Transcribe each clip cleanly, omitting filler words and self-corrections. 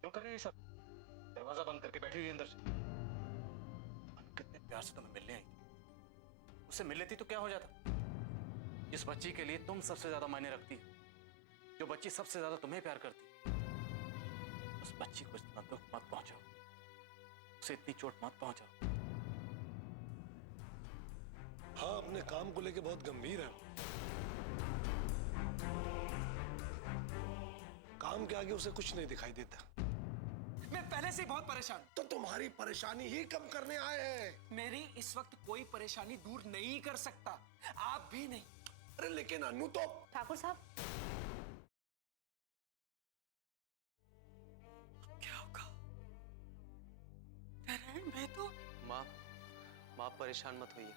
क्यों कर रहे हैं ये सब? दरवाजा बंद करके बैठी हुई है अंदर से। कितने प्यार से तुम्हें मिलने आई थी, उससे मिल लेती तो क्या हो जाता? जिस बच्ची के लिए तुम सबसे ज्यादा मायने रखती है, जो बच्ची सबसे ज्यादा तुम्हें प्यार करती है, उस बच्ची को इतना दुख मत पहुंचाओ, उसे इतनी चोट मत पहुंचाओ। हाँ, अपने काम को लेके बहुत गंभीर है। काम के आगे उसे कुछ नहीं दिखाई देता। मैं पहले से ही बहुत परेशान। तो तुम्हारी परेशानी ही कम करने आए हैं। मेरी इस वक्त कोई परेशानी दूर नहीं कर सकता, आप भी नहीं। अरे लेकिन अनु तो। ठाकुर साहब, क्या होगा? नारायण, मैं तो माँ, माँ परेशान मत होइए,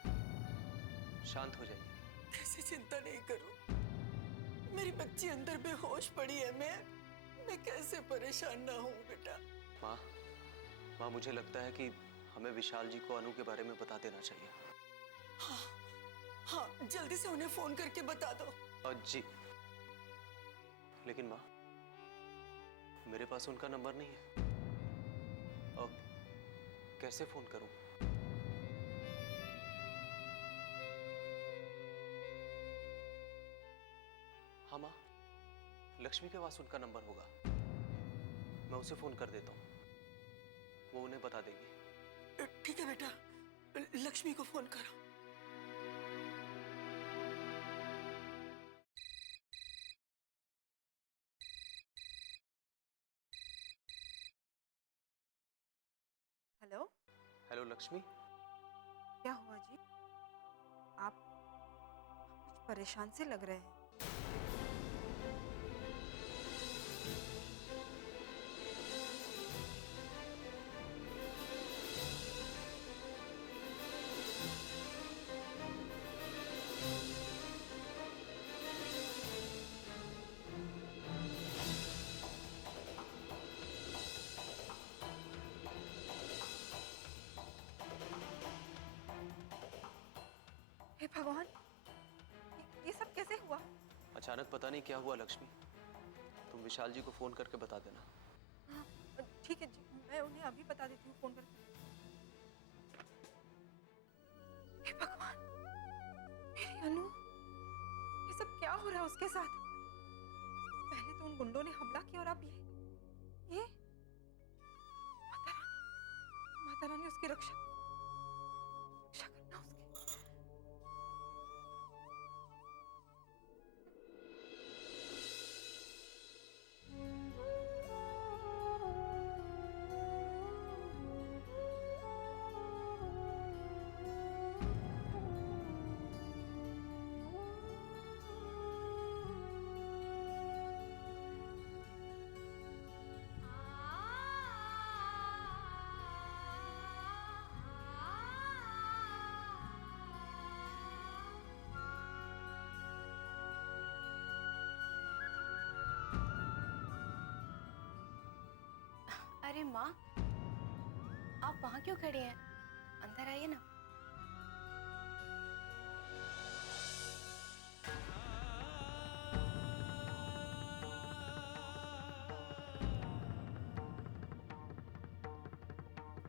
शांत हो जाइए। कैसे चिंता नहीं करूं? मेरी बच्ची अंदर बेहोश पड़ी है। मैं कैसे परेशान ना हूं बेटा? माँ, माँ मुझे लगता है कि हमें विशाल जी को अनु के बारे में बता देना चाहिए। हाँ, जल्दी से उन्हें फोन करके बता दो। जी, लेकिन माँ मेरे पास उनका नंबर नहीं है। अब कैसे फोन करूं? हाँ माँ, लक्ष्मी के पास उनका नंबर होगा, मैं उसे फोन कर देता हूँ, वो उन्हें बता देगी। ठीक है बेटा, लक्ष्मी को फोन करो। हेलो। हेलो लक्ष्मी। क्या हुआ जी? आप कुछ परेशान से लग रहे हैं। हे भगवान, ये सब कैसे हुआ? अचानक पता नहीं क्या हुआ लक्ष्मी, तुम विशाल जी को फोन करके बता देना। हाँ, ठीक है जी, मैं उन्हें अभी बता देती हूँ फोन करके। हे भगवान, मेरी अनु, ये सब क्या हो रहा है उसके साथ? पहले तो उन गुंडों ने हमला किया और अब ये माता रानी उसकी रक्षा करना उसकी। अरे माँ, आप वहां क्यों खड़ी हैं? अंदर आइए ना।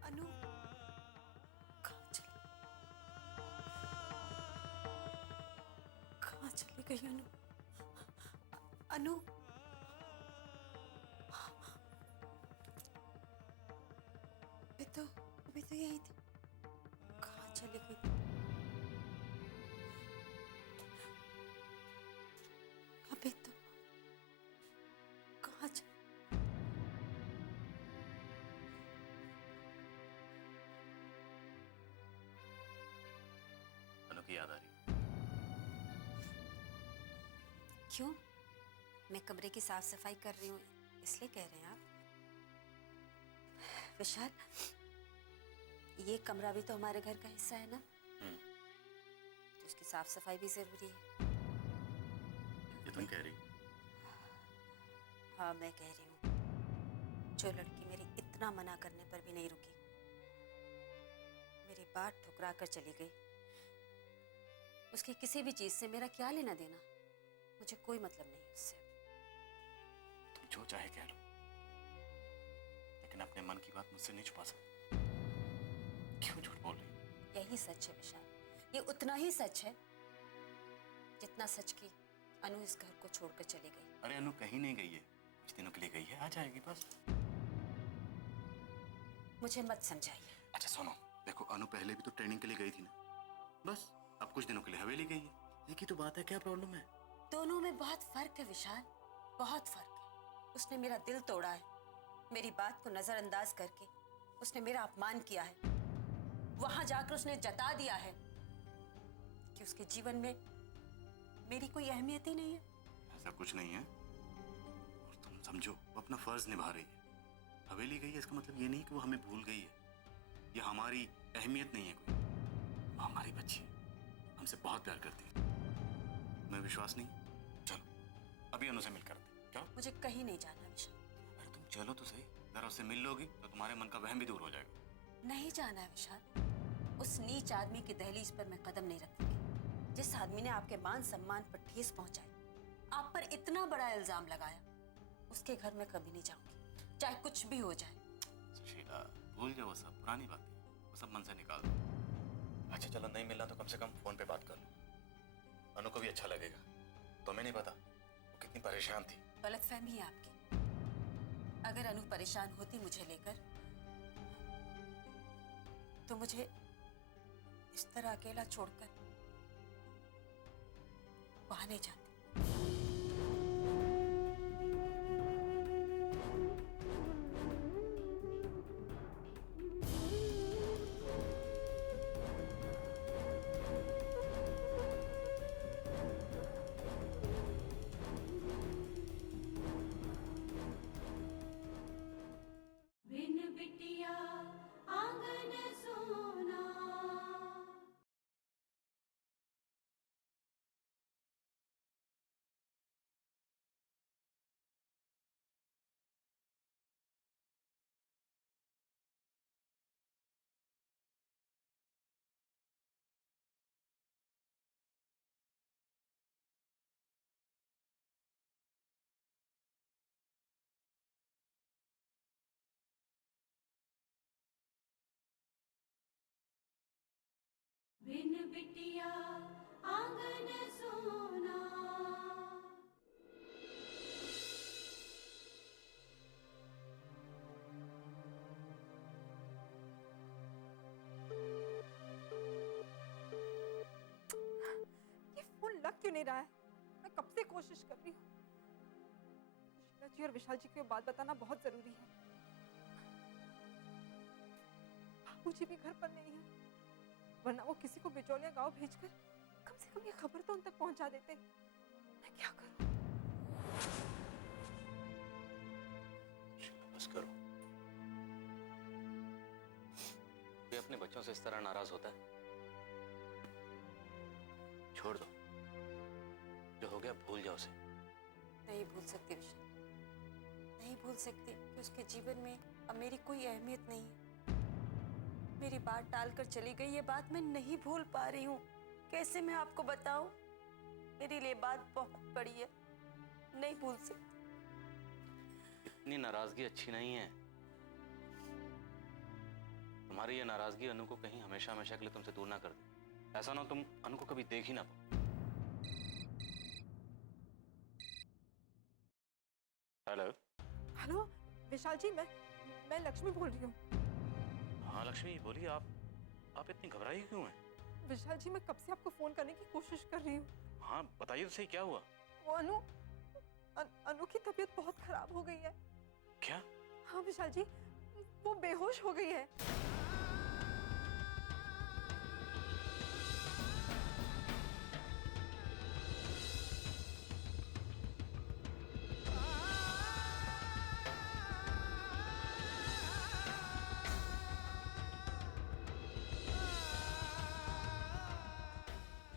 अनु कहाँ चली? कहाँ चली गई अनु? अनु, अभी तो यही थी। कहाँ चली गई? अभी तो कहाँ चली? अनु की याद आ रही? क्यों? मैं कमरे की साफ सफाई कर रही हूँ, इसलिए कह रहे हैं आप? विशाल, ये कमरा भी तो हमारे घर का हिस्सा है ना, तो उसकी साफ सफाई भी जरूरी है। ये तुम कह रही? हाँ, मैं कह रही हूँ। जो लड़की मेरी इतना मना करने पर भी नहीं रुकी, मेरी बात ठुकरा कर चली गई, उसकी किसी भी चीज से मेरा क्या लेना देना? मुझे कोई मतलब नहीं उससे। तुम जो चाहे कह लो, मन की बात मुझसे नहीं छुपा सकती। क्यों झूठ बोल रही हो? यही सच है विशाल, ये उतना ही सच है जितना सच कि अनु इस घर को छोड़कर चली गई। अरे अनु कहीं नहीं गई है, कुछ दिनों के लिए गई है, आ जाएगी बस। मुझे मत समझाइए। अच्छा सुनो, देखो अनु पहले भी तो ट्रेनिंग के लिए गई थी ना, बस अब कुछ दिनों के लिए हवेली गई है। एक ही तो बात है, क्या प्रॉब्लम है? दोनों में बहुत फर्क है विशाल, बहुत फर्क है। उसने मेरा दिल तोड़ा है, मेरी बात को नजरअंदाज करके उसने मेरा अपमान किया है। वहां जाकर उसने जता दिया है कि उसके जीवन में मेरी कोई अहमियत ही नहीं है। ऐसा कुछ नहीं है, और तुम समझो वो अपना फर्ज निभा रही है। हवेली गई है इसका मतलब ये नहीं कि वो हमें भूल गई है, ये हमारी अहमियत नहीं है कोई। वो हमारी बच्ची है, हमसे बहुत प्यार करती है। मैं विश्वास नहीं, चलो अभी अनु से मिल कर दे। क्या? मुझे कहीं नहीं जाना विशाल। अरे तुम चलो तो सही, जरा उससे मिल लोगी तो तुम्हारे मन का वहम भी दूर हो जाएगा। नहीं जाना है विशाल, उस नीच आदमी की दहलीज पर मैं कदम नहीं रखूंगी। जिस आदमी ने आपके मान सम्मान पर ठेस पहुंचाई, आप पर इतना बड़ा इल्जाम लगाया, उसके घर में कभी नहीं जाऊंगी, चाहे कुछ भी हो जाए। सुशीला भूल जाओ वो सब पुरानी बातें, वो सब मन से निकाल दो। अच्छा चलो नहीं मिलना तो कम से कम फोन पे बात कर लो, अनु को भी अच्छा लगेगा। तुम्हें नहीं पता वो कितनी परेशान थी। गलतफहमी है आपकी। अगर अनु परेशान होती मुझे लेकर तो मुझे इस तरह अकेला छोड़कर वहां नहीं जाती। बिन बिटिया आंगन सोना। बिन बिटिया आंगन सोना। ये फोन लग क्यों नहीं रहा है? मैं कब से कोशिश कर रही हूँ। शीला जी और विशाल जी को ये बात बताना बहुत जरूरी है। बाबूजी भी घर पर नहीं है, वरना वो किसी को बिचौलिया गांव भेजकर कम से कम ये खबर तो उन तक पहुंचा देते। मैं क्या करूं? बस करो, ये अपने बच्चों से इस तरह नाराज होता है। छोड़ दो, जो हो गया भूल जाओ उसे। नहीं भूल सकती विशाल, नहीं भूल सकती कि उसके जीवन में अब मेरी कोई अहमियत नहीं है। मेरी बात टालकर चली गई, ये बात मैं नहीं भूल पा रही हूँ। कैसे मैं आपको बताऊं? मेरे लिए बात बहुत बड़ी है, नहीं भूल सकती। इतनी नाराजगी अच्छी नहीं है। तुम्हारी ये नाराजगी अनु को कहीं हमेशा हमेशा के लिए तुमसे दूर ना कर दे। ऐसा ना हो तुम अनु को कभी देख ही ना पाओ। हेलो। हेलो विशाल जी, मैं लक्ष्मी बोल रही हूँ। हाँ लक्ष्मी बोलिए, आप इतनी घबराई क्यों हैं? विशाल जी, मैं कब से आपको फोन करने की कोशिश कर रही हूँ। हाँ बताइए तो सही, क्या हुआ? वो अनु की तबीयत बहुत खराब हो गई है। क्या? हाँ विशाल जी, वो बेहोश हो गई है।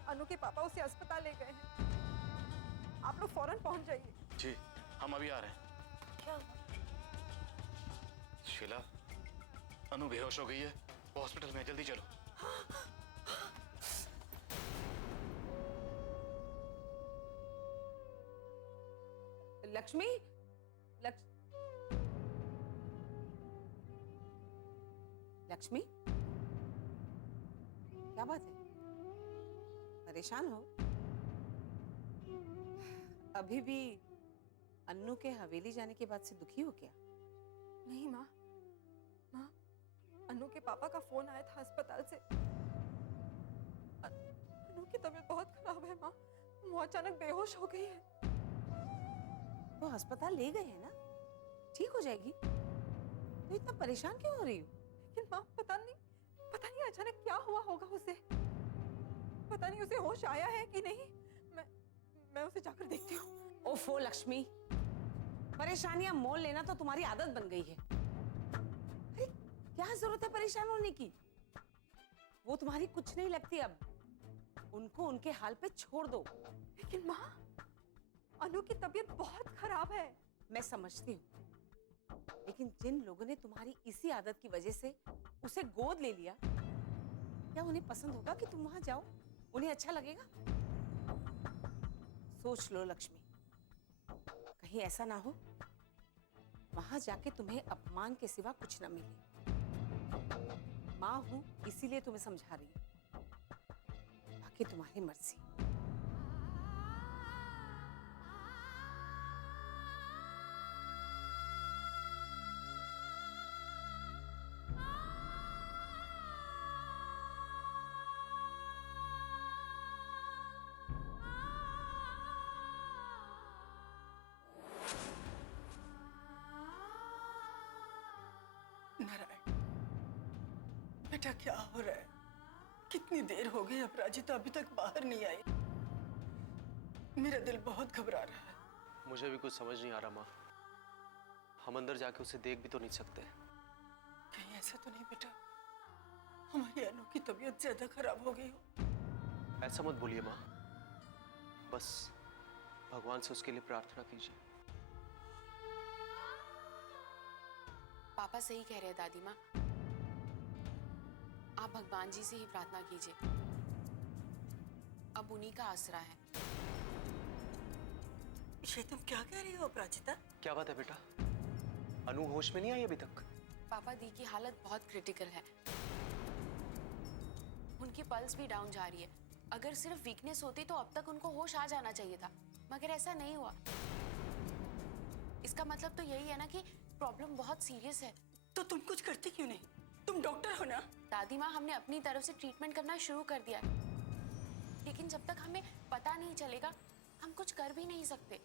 अनु के पापा उसे अस्पताल ले गए हैं। आप लोग फौरन पहुंच जाइए। जी हम अभी आ रहे हैं। क्या हुआ? शीला, अनु बेहोश हो गई है, वो हॉस्पिटल में, जल्दी चलो। लक्ष्मी, लक्ष्मी, क्या बात है? परेशान हो? अभी भी अन्नू के हवेली जाने के बाद से दुखी हो क्या? नहीं माँ, माँ अनु के पापा का फोन आया था अस्पताल से। अनु की तबीयत बहुत खराब है माँ, वो अचानक बेहोश हो गई है। तो अस्पताल ले गए हैं ना, ठीक हो जाएगी। तो इतना परेशान क्यों हो रही हो? लेकिन माँ पता नहीं अचानक क्या हुआ होगा उसे। पता नहीं उसे होश आया है कि नहीं। मैं उसे जाकर देखती हूँ। ओफो लक्ष्मी, परेशानियां मोल लेना तो तुम्हारी आदत बन गई है। अरे क्या जरूरत है परेशान होने की? वो तुम्हारी कुछ नहीं लगती अब। उनको उनके हाल पे छोड़ दो। लेकिन माँ अनु की तबीयत बहुत खराब है। मैं समझती हूँ, लेकिन जिन लोगों ने तुम्हारी इसी आदत की वजह से उसे गोद ले लिया, क्या उन्हें पसंद होगा कि तुम वहां जाओ? उन्हें अच्छा लगेगा? सोच लो लक्ष्मी, कहीं ऐसा ना हो वहां जाके तुम्हें अपमान के सिवा कुछ ना मिले। मां हूं इसीलिए तुम्हें समझा रही हूं, बाकी तुम्हारी मर्जी। नारायण, बेटा क्या हो रहा है? कितनी देर हो गई, अपराजिता अभी तक बाहर नहीं आई। मेरा दिल बहुत घबरा रहा है। मुझे भी कुछ समझ नहीं आ रहा माँ। हम अंदर जाके उसे देख भी तो नहीं सकते। कहीं ऐसा तो नहीं बेटा, हमारी अनु की तबीयत ज्यादा खराब हो गई हो? ऐसा मत बोलिए माँ, बस भगवान से उसके लिए प्रार्थना कीजिए। पापा सही कह रहे हैं दादी माँ, आप भगवान जी से ही प्रार्थना कीजिए, अब उन्हीं का आसरा है। ये तुम क्या कह रही हो अपराजिता? क्या बात है बेटा? अनु होश में नहीं आई अभी तक? पापा दी की हालत बहुत क्रिटिकल है, उनकी पल्स भी डाउन जा रही है। अगर सिर्फ वीकनेस होती तो अब तक उनको होश आ जाना चाहिए था, मगर ऐसा नहीं हुआ। इसका मतलब तो यही है ना कि प्रॉब्लम बहुत सीरियस है। तो तुम कुछ करती क्यों नहीं? तुम डॉक्टर हो ना? दादी माँ, हमने अपनी तरफ से ट्रीटमेंट करना शुरू कर दिया, लेकिन जब तक हमें पता नहीं चलेगा हम कुछ कर भी नहीं सकते।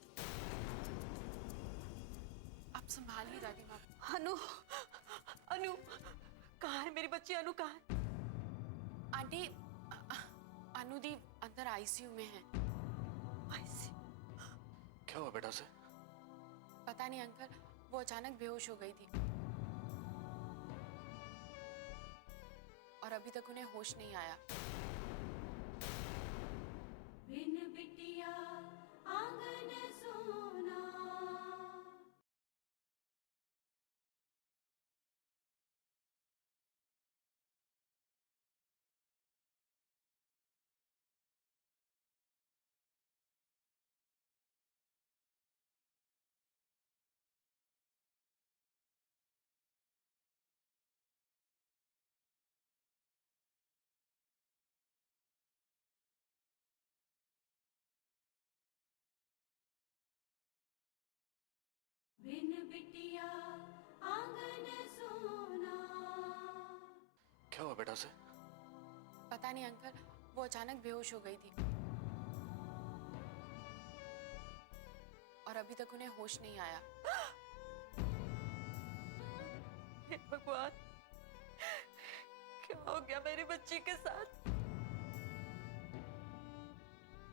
आप संभालिए दादी माँ। अनु, अनु कहाँ है मेरी बच्ची? अनु कहाँ है? आंटी, अनु दी अंदर आईसीयू में है। क्या हुआ बेटा उसे? पता नहीं अंकल, वो अचानक बेहोश हो गई थी और अभी तक उन्हें होश नहीं आया। बिन बिटिया आंगन सोना। बिन बिटिया आंगन सोना। क्या हुआ बेटा उसे? पता नहीं अंकल, वो अचानक बेहोश हो गई थी और अभी तक उन्हें होश नहीं आया। हे भगवान, क्या हो गया मेरी बच्ची के साथ?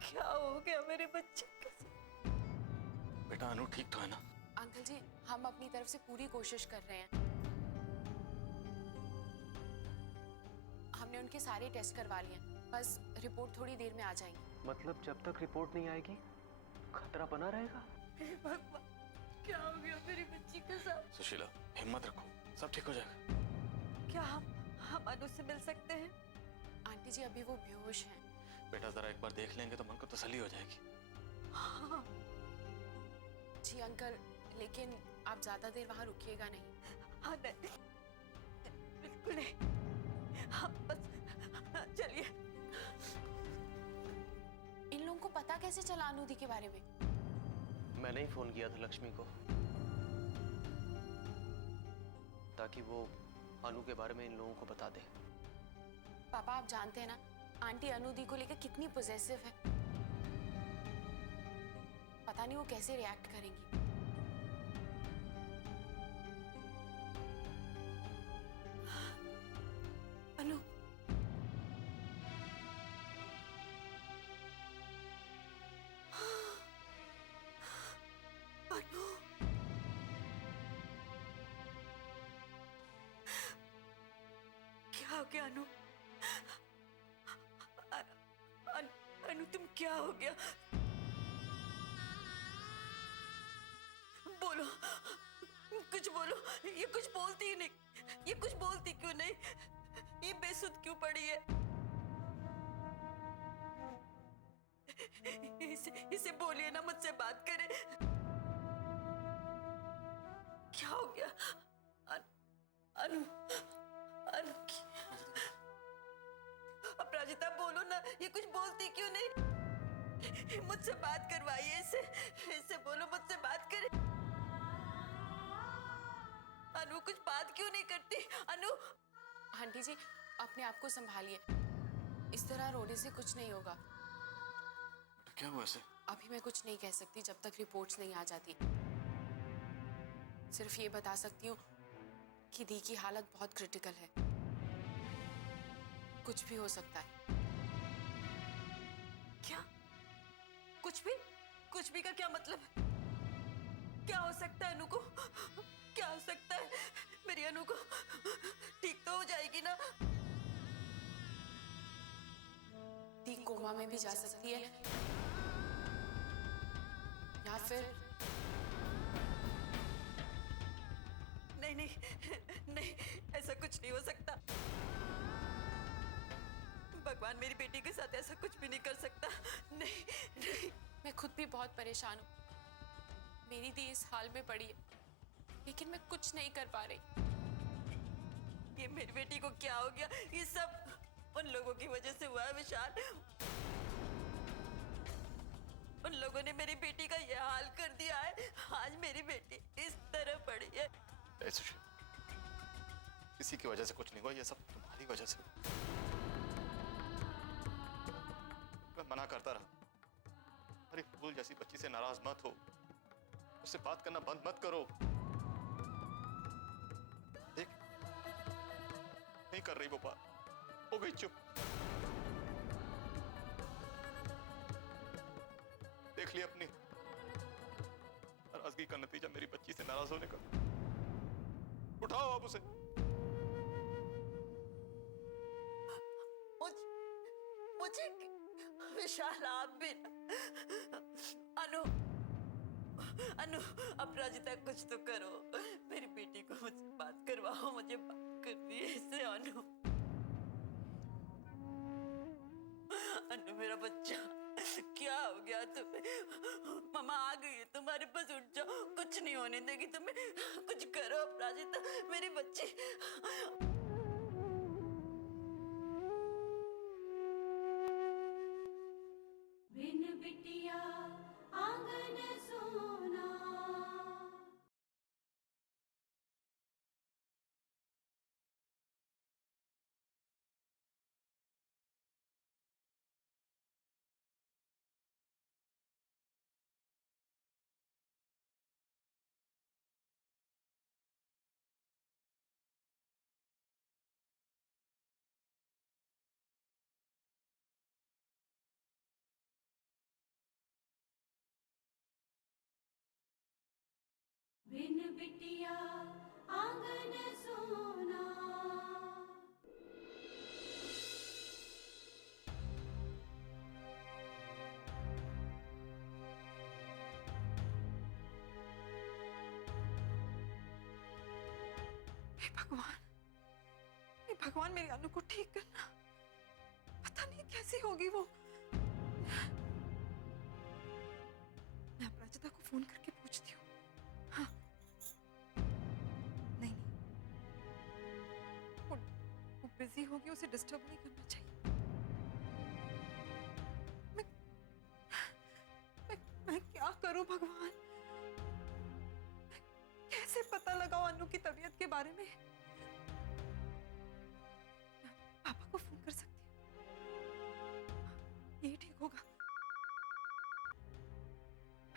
क्या हो गया मेरे बच्चे के साथ? बेटा अनु ठीक तो है ना? अंकल जी, हम अपनी तरफ से पूरी कोशिश कर रहे हैं। हमने उनके सारे टेस्ट करवा लिए हैं, बस रिपोर्ट थोड़ी देर में आ जाएंगी। मतलब जब तक रिपोर्ट नहीं आएगी खतरा बना रहेगा? हे भगवान, क्या हो गया मेरी बच्ची के साथ? सुशीला हिम्मत रखो, सब ठीक हो जाएगा। क्या हम अनु से मिल सकते हैं? आंटी जी अभी वो बेहोश हैं। बेटा जरा एक बार देख लेंगे तो मन को तसल्ली हो जाएगी। हाँ। जी अंकल, लेकिन आप ज्यादा देर वहां रुकिएगा नहीं। हाँ नहीं, बिल्कुल नहीं। कैसे चला अनु दी के बारे में? मैंने ही फोन किया था लक्ष्मी को, ताकि वो अनु के बारे में इन लोगों को बता दे। पापा आप जानते हैं ना आंटी अनु दी को लेकर कितनी पॉजेसिव है। पता नहीं वो कैसे रिएक्ट करेंगी। अनु, अनु, क्या हो गया अनु? अनु तुम क्या हो गया? बोलो, कुछ बोलो। ये कुछ बोलती ही नहीं, ये कुछ बोलती क्यों नहीं? ये बेसुध क्यों पड़ी है? इसे बोलिए ना, मुझसे बात करे। क्या हो गया? अनु, अनु अपराजिता बोलो ना, ये कुछ बोलती क्यों नहीं? मुझसे बात करवाइए इससे बोलो मुझसे बात करे। अनु कुछ बात क्यों नहीं करती? अनु। आंटी जी अपने आप को संभालिए, इस तरह रोने से कुछ नहीं होगा। क्या हुआ ऐसे? अभी मैं कुछ नहीं कह सकती जब तक रिपोर्ट्स नहीं आ जाती। सिर्फ ये बता सकती हूँ कि दी की हालत बहुत क्रिटिकल है, कुछ भी हो सकता है। क्या? कुछ भी? कुछ भी का क्या मतलब है? क्या हो सकता है अनु को? क्या हो सकता है? मेरी अनु को ठीक तो हो जाएगी ना? दी कोमा में भी जा सकती है या फिर नहीं, ऐसा कुछ नहीं हो सकता। भगवान मेरी बेटी के साथ ऐसा कुछ भी नहीं कर सकता। नहीं। मैं खुद भी बहुत परेशान हूँ। मेरी दी इस हाल में पड़ी है, लेकिन मैं कुछ नहीं कर पा रही। ये मेरी बेटी को क्या हो गया? ये सब उन लोगों की वजह से हुआ है विशाल। उन लोगों ने मेरी बेटी का ये हाल कर दिया है। आज मेरी बेटी इस तरह पड़ी है। किसी की वजह से कुछ नहीं हुआ, ये सब तुम्हारी वजह से। मैं मना करता रहा, अरे फूल जैसी बच्ची से नाराज मत हो, उससे बात करना बंद मत करो। देख नहीं कर रही वो बात, हो गई चुप। देख ली अपनी नाराजगी का नतीजा मेरी बच्ची से नाराज होने का। उठाओ आप उसे। मुझे विशाल आप भी। अनु अपराजिता कुछ तो करो। मेरी बेटी को मुझसे बात करवाओ, मुझे बात करनी है इससे। अनु मेरा बच्चा, क्या हो गया तुम्हें? मामा आ गई है तुम्हारे पास, उठ जाओ। कुछ नहीं होने देगी तुम्हें। कुछ करो अपराजिता, मेरी बच्ची। बिन बिटिया आंगन सोना। बिन बिटिया आंगन सोना। हे भगवान मेरी अनु को ठीक करना। पता नहीं कैसी होगी वो। मैं अपराजिता को फोन करके पूछती हूँ। हाँ नहीं, वो बिजी होगी, उसे डिस्टर्ब नहीं करना चाहिए। भगवान, कैसे पता लगाओ अनु की तबीयत के बारे में? पापा को फोन कर सकती हूँ, ये ठीक होगा।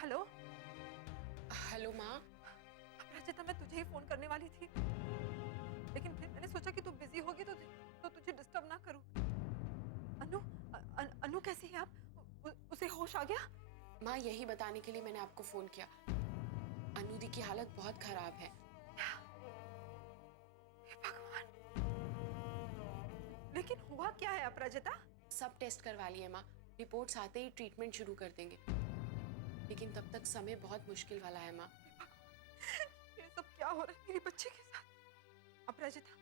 हेलो हेलो माँ। रचिता, मैं तुझे ही फोन करने वाली थी, लेकिन फिर मैंने सोचा कि तू बिजी होगी तो तुझे डिस्टर्ब ना करूं। अनु कैसी है आप? उसे होश आ गया? माँ, यही बताने के लिए मैंने आपको फोन किया। अनु दी की हालत बहुत खराब है। हे भगवान, लेकिन हुआ क्या है अपराजिता? सब टेस्ट करवा लिए माँ, रिपोर्ट्स आते ही ट्रीटमेंट शुरू कर देंगे, लेकिन तब तक समय बहुत मुश्किल वाला है माँ। ये सब क्या हो रहा है मेरी बच्ची के साथ? अपराजिता,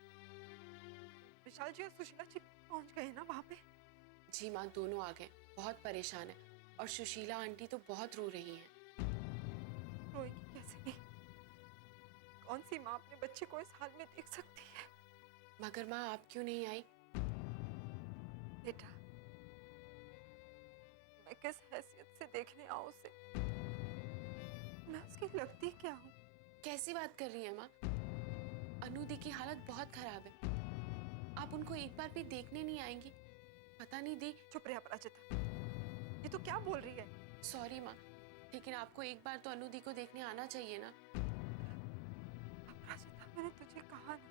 विशाल जी और सुशीला जी पहुंच गए ना वहां पे? जी माँ, दोनों आ गए, बहुत परेशान है, और सुशीला आंटी तो बहुत रो रही हैं। रोएगी कैसे नहीं? कौन सी माँ अपने बच्चे को इस हाल में देख सकती है? मगर माँ, आप क्यों नहीं आई? बेटा, मैं किस हैसियत से देखने आऊं उसे? मैं उसकी लगती क्या हूँ? कैसी बात कर रही है माँ? अनु दी की हालत बहुत खराब है, आप उनको एक बार भी देखने नहीं आएंगी? पता नहीं दी। चुप रहे अपराजिता, ये तो क्या बोल रही है? सॉरी माँ, लेकिन आपको एक बार तो अनु दी को देखने आना चाहिए ना। अपराजिता, मैंने तुझे कहा ना कि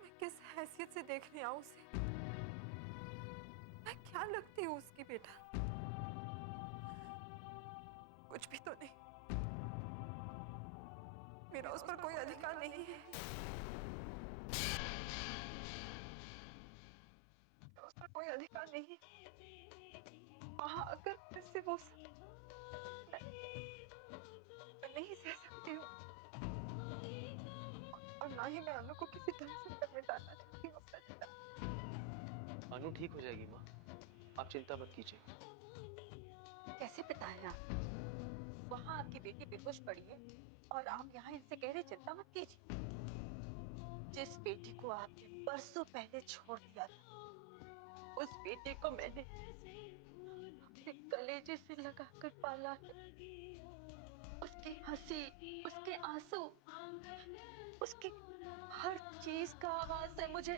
मैं किस हैसियत से देखने आऊं उसे। मैं क्या लगती हूँ उसकी बेटा? कुछ भी तो नहीं। मेरा उस पर कोई अधिकार नहीं है। उस पर कोई अधिकार नहीं है। वहां अगर मुझसे वो मैं नहीं सह सकती हूँ, और ना ही मैं अनु को किसी तरह से घर में डालना चाहती हूँ। अनु ठीक हो जाएगी माँ, आप चिंता मत कीजिए। कैसे पता है आप? वहाँ आपकी बेटी बेहोश पड़ी है और आप यहाँ इनसे कह रहे चिंता मत कीजिए। जिस बेटी को आपने बरसों पहले छोड़ दिया था, उस बेटे को मैंने अपने कलेजे से लगाकर पाला है। उसकी हंसी, उसके आंसू, उसकी हर चीज का आवाज है मुझे।